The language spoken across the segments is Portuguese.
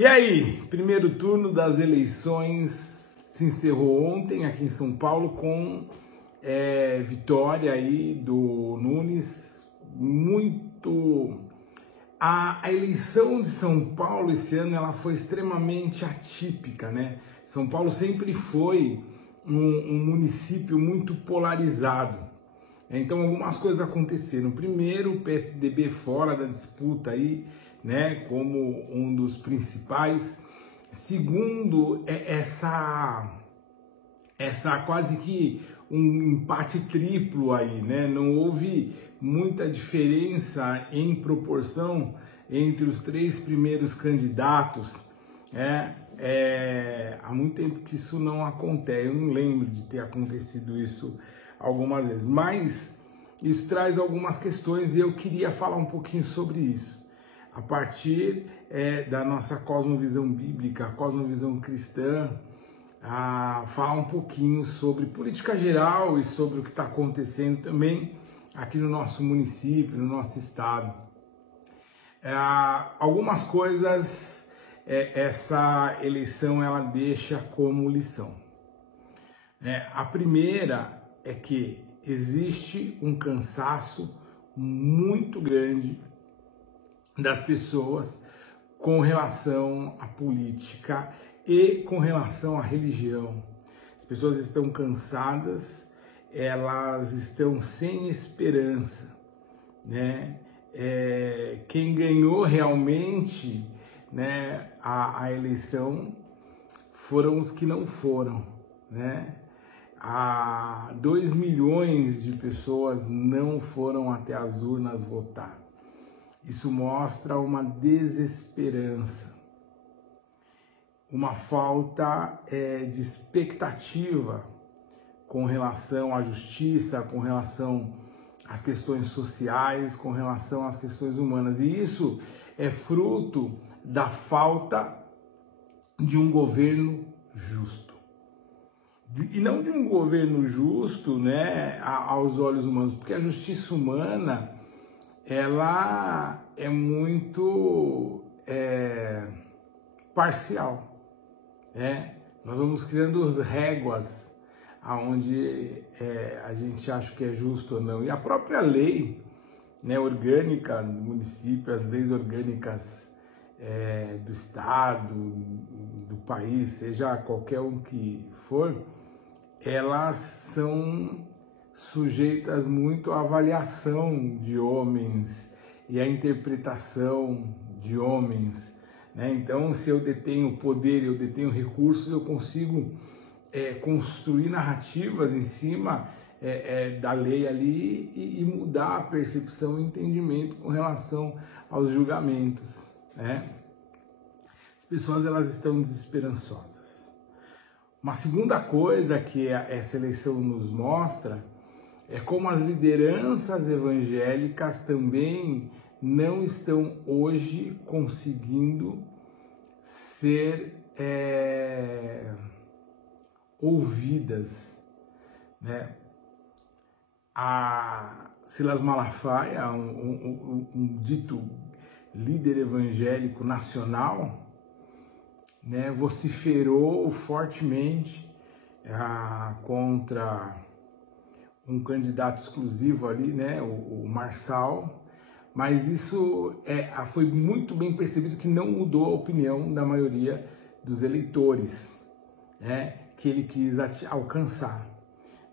E aí, primeiro turno das eleições se encerrou ontem aqui em São Paulo com vitória aí do Nunes. A eleição de São Paulo esse ano ela foi extremamente atípica, né? São Paulo sempre foi um município muito polarizado. Então algumas coisas aconteceram. Primeiro, o PSDB fora da disputa aí, né, como um dos principais. Segundo, essa quase que um empate triplo aí, né? Não houve muita diferença em proporção entre os três primeiros candidatos. Há muito tempo que isso não acontece. Eu não lembro de ter acontecido isso algumas vezes, mas isso traz algumas questões e eu queria falar um pouquinho sobre isso a partir da nossa cosmovisão bíblica, cosmovisão cristã, falar um pouquinho sobre política geral e sobre o que está acontecendo também aqui no nosso município, no nosso estado. Algumas coisas essa eleição ela deixa como lição. A primeira é que existe um cansaço muito grande das pessoas com relação à política e com relação à religião. As pessoas estão cansadas, elas estão sem esperança, né? Quem ganhou realmente, né, a eleição foram os que não foram, né? 2 milhões de pessoas não foram até as urnas votar. Isso mostra uma desesperança, uma falta de expectativa com relação à justiça, com relação às questões sociais, com relação às questões humanas. E isso é fruto da falta de um governo justo. E não de um governo justo, né, aos olhos humanos, porque a justiça humana ela é muito parcial. Nós vamos criando as réguas aonde a gente acha que é justo ou não. E a própria lei, né, orgânica do município, as leis orgânicas do estado, do país, seja qualquer um que for, elas são sujeitas muito à avaliação de homens e à interpretação de homens, né? Então, se eu detenho poder, eu detenho recursos, eu consigo construir narrativas em cima da lei ali e mudar a percepção e entendimento com relação aos julgamentos, né? As pessoas elas estão desesperançosas. Uma segunda coisa que essa eleição nos mostra é como as lideranças evangélicas também não estão hoje conseguindo ser ouvidas, né? A Silas Malafaia, um dito líder evangélico nacional, né, vociferou fortemente contra um candidato exclusivo ali, né, o Marçal, mas isso foi muito bem percebido que não mudou a opinião da maioria dos eleitores, né, que ele quis alcançar,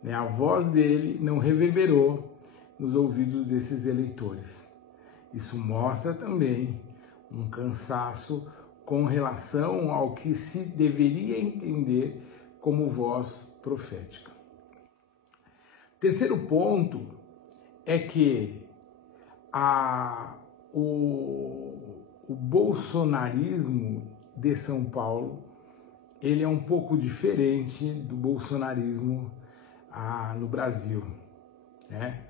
né? A voz dele não reverberou nos ouvidos desses eleitores. Isso mostra também um cansaço com relação ao que se deveria entender como voz profética. Terceiro ponto é que o bolsonarismo de São Paulo ele é um pouco diferente do bolsonarismo no Brasil, né?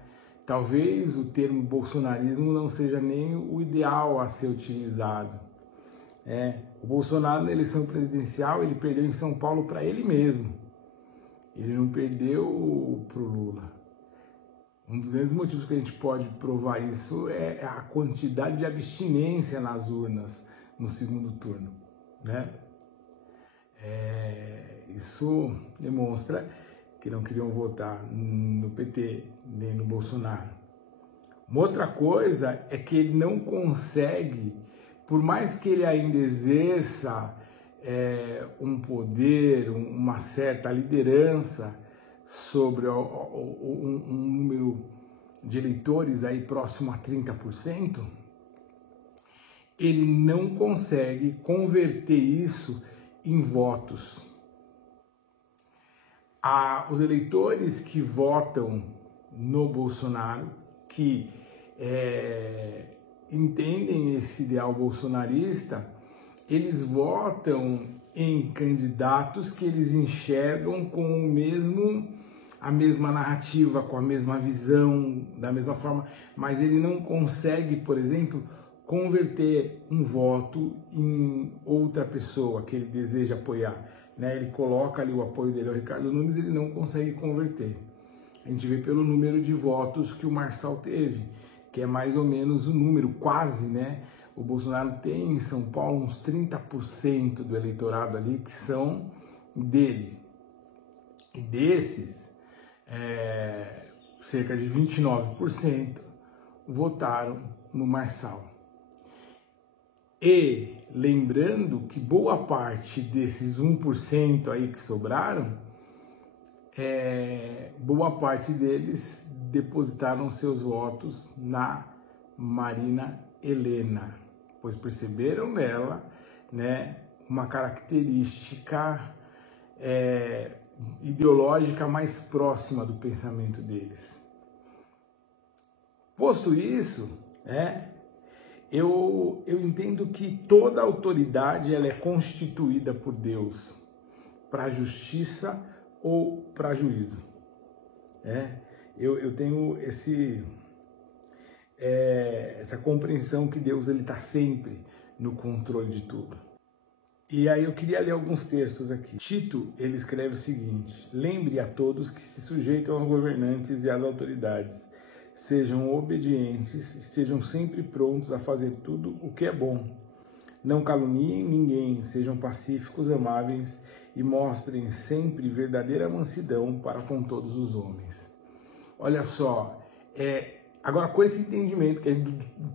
Talvez o termo bolsonarismo não seja nem o ideal a ser utilizado. O Bolsonaro na eleição presidencial ele perdeu em São Paulo para ele mesmo. Ele não perdeu para o Lula. Um dos grandes motivos que a gente pode provar isso é a quantidade de abstinência nas urnas no segundo turno. né? Isso demonstra que não queriam votar no PT nem no Bolsonaro. Uma outra coisa é que ele não consegue, por mais que ele ainda exerça um poder, uma certa liderança sobre um número de eleitores aí próximo a 30%, ele não consegue converter isso em votos. Os eleitores que votam no Bolsonaro, que entendem esse ideal bolsonarista, eles votam em candidatos que eles enxergam com a mesma narrativa, com a mesma visão, da mesma forma, mas ele não consegue, por exemplo, converter um voto em outra pessoa que ele deseja apoiar, né? Ele coloca ali o apoio dele ao Ricardo Nunes, ele não consegue converter. A gente vê pelo número de votos que o Marçal teve, que é mais ou menos o número, quase, né? O Bolsonaro tem em São Paulo uns 30% do eleitorado ali que são dele. E desses, cerca de 29% votaram no Marçal. E lembrando que boa parte desses 1% aí que sobraram, boa parte deles depositaram seus votos na Marina Helena, pois perceberam nela, né, uma característica ideológica mais próxima do pensamento deles. Posto isso, eu entendo que toda autoridade ela é constituída por Deus para a justiça ou para juízo. Eu tenho essa compreensão que Deus está sempre no controle de tudo. E aí eu queria ler alguns textos aqui. Tito, ele escreve o seguinte: lembre a todos que se sujeitam aos governantes e às autoridades, sejam obedientes, estejam sempre prontos a fazer tudo o que é bom. Não caluniem ninguém, sejam pacíficos, amáveis e mostrem sempre verdadeira mansidão para com todos os homens. Olha só, agora com esse entendimento que é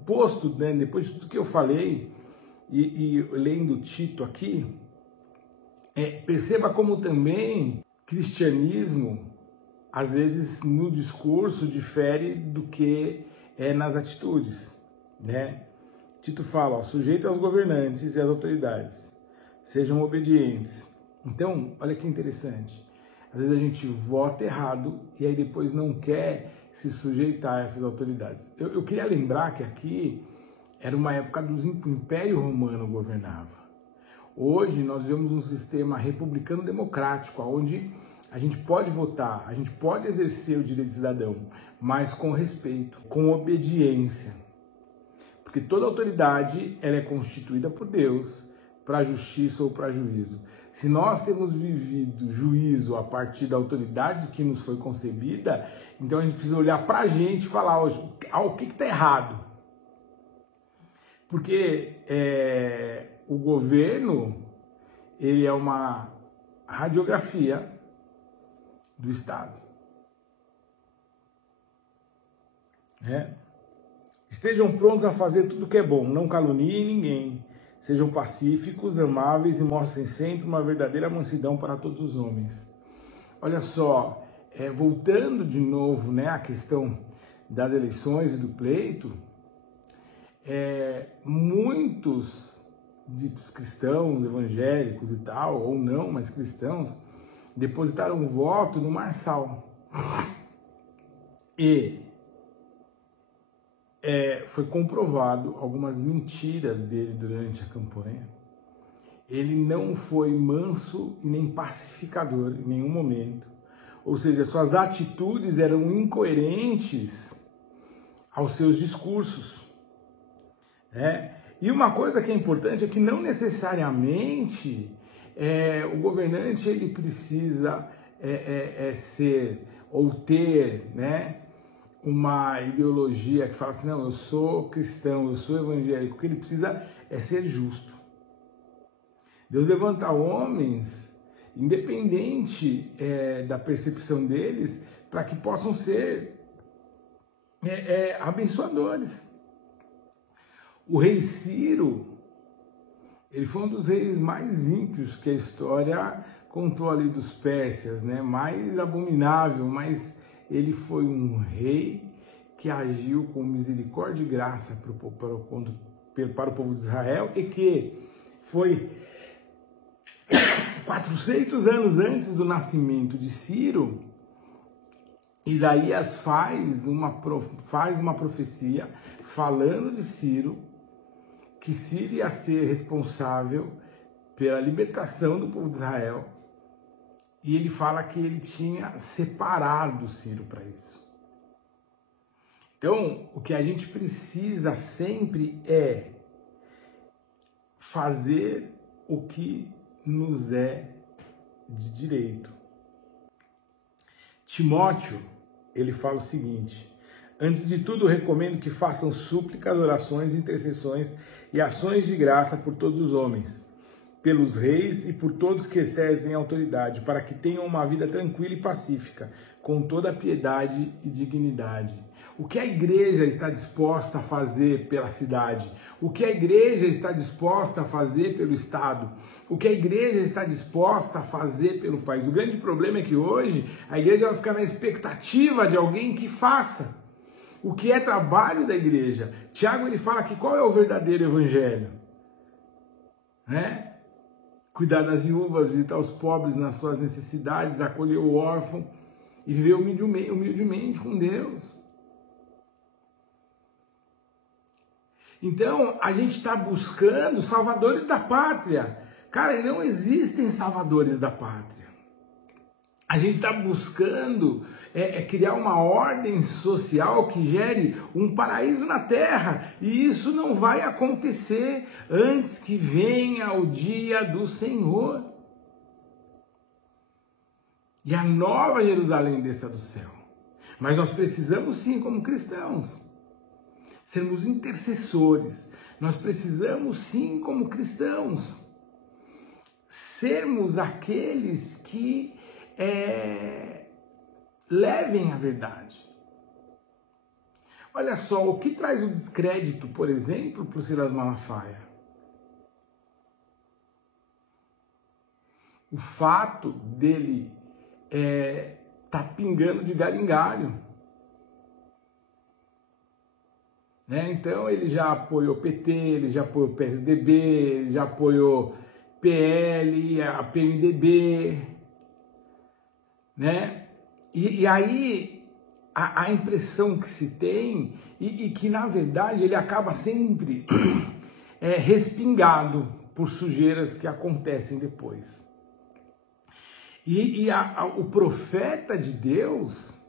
posto, né, depois de tudo que eu falei, e lendo Tito aqui, perceba como também cristianismo, às vezes no discurso, difere do que nas atitudes, né? Tito fala, sujeito aos governantes e às autoridades, sejam obedientes. Então, olha que interessante, às vezes a gente vota errado e aí depois não quer se sujeitar a essas autoridades. Eu queria lembrar que aqui era uma época do Império Romano governava. Hoje nós vivemos um sistema republicano democrático, onde a gente pode votar, a gente pode exercer o direito de cidadão, mas com respeito, com obediência. Porque toda autoridade ela é constituída por Deus para justiça ou para juízo. Se nós temos vivido juízo a partir da autoridade que nos foi concebida, então a gente precisa olhar para a gente e falar hoje, o que está errado? Porque o governo, ele é uma radiografia do Estado. Estejam prontos a fazer tudo que é bom, não caluniem ninguém, sejam pacíficos, amáveis e mostrem sempre uma verdadeira mansidão para todos os homens. Olha só, voltando de novo, à questão das eleições e do pleito, muitos ditos cristãos, evangélicos e tal, ou não, mas cristãos, depositaram um voto no Marçal. E foi comprovado algumas mentiras dele durante a campanha. Ele não foi manso e nem pacificador em nenhum momento. Ou seja, suas atitudes eram incoerentes aos seus discursos. E uma coisa que é importante é que não necessariamente o governante ele precisa ser ou ter, uma ideologia que fala assim, não, eu sou cristão, eu sou evangélico. O que ele precisa é ser justo. Deus levanta homens, independente da percepção deles, para que possam ser abençoadores. O rei Ciro, ele foi um dos reis mais ímpios que a história contou ali dos pérsias, né? Mais abominável, mas ele foi um rei que agiu com misericórdia e graça para o povo de Israel, e que foi 400 anos antes do nascimento de Ciro. Isaías faz uma profecia falando de Ciro, que Ciro ia ser responsável pela libertação do povo de Israel, e ele fala que ele tinha separado Ciro para isso. Então, o que a gente precisa sempre é fazer o que nos é de direito. Timóteo, ele fala o seguinte: antes de tudo, recomendo que façam súplicas, orações, intercessões e ações de graça por todos os homens, pelos reis e por todos que exercem autoridade, para que tenham uma vida tranquila e pacífica, com toda a piedade e dignidade. O que a igreja está disposta a fazer pela cidade? O que a igreja está disposta a fazer pelo Estado? O que a igreja está disposta a fazer pelo país? O grande problema é que hoje a igreja vai ficar na expectativa de alguém que faça. O que é trabalho da igreja? Tiago, ele fala que qual é o verdadeiro evangelho? Cuidar das viúvas, visitar os pobres nas suas necessidades, acolher o órfão e viver humildemente com Deus. Então, a gente está buscando salvadores da pátria. Cara, não existem salvadores da pátria. A gente está buscando criar uma ordem social que gere um paraíso na terra. E isso não vai acontecer antes que venha o dia do Senhor. E a nova Jerusalém desça do céu. Mas nós precisamos sim, como cristãos, sermos intercessores. Nós precisamos sim, como cristãos, sermos aqueles que levem a verdade. Olha só, o que traz o descrédito, por exemplo, para o Silas Malafaia? O fato dele tá pingando de galho em galho. Então ele já apoiou PT, ele já apoiou o PSDB, ele já apoiou PL, a PMDB, E aí a impressão que se tem, e que na verdade ele acaba sempre respingado por sujeiras que acontecem depois. O profeta de Deus,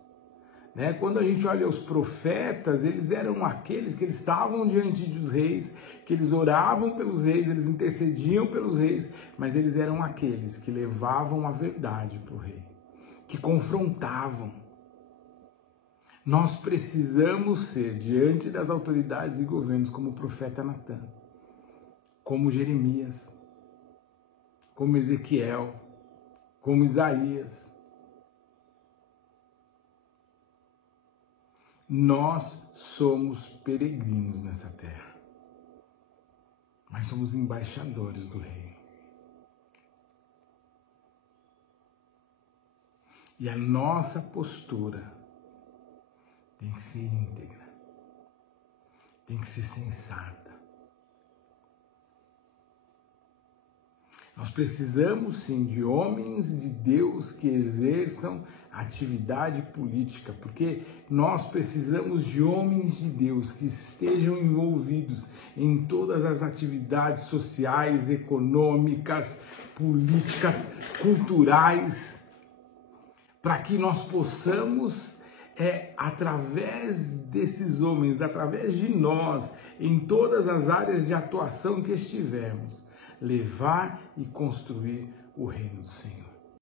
quando a gente olha os profetas, eles eram aqueles que eles estavam diante dos reis, que eles oravam pelos reis, eles intercediam pelos reis, mas eles eram aqueles que levavam a verdade para o rei, que confrontavam. Nós precisamos ser, diante das autoridades e governos, como o profeta Natan, como Jeremias, como Ezequiel, como Isaías. Nós somos peregrinos nessa terra, mas somos embaixadores do reino. E a nossa postura tem que ser íntegra, tem que ser sensata. Nós precisamos sim de homens de Deus que exerçam atividade política, porque nós precisamos de homens de Deus que estejam envolvidos em todas as atividades sociais, econômicas, políticas, culturais, para que nós possamos, através desses homens, através de nós, em todas as áreas de atuação que estivermos, levar e construir o reino do Senhor.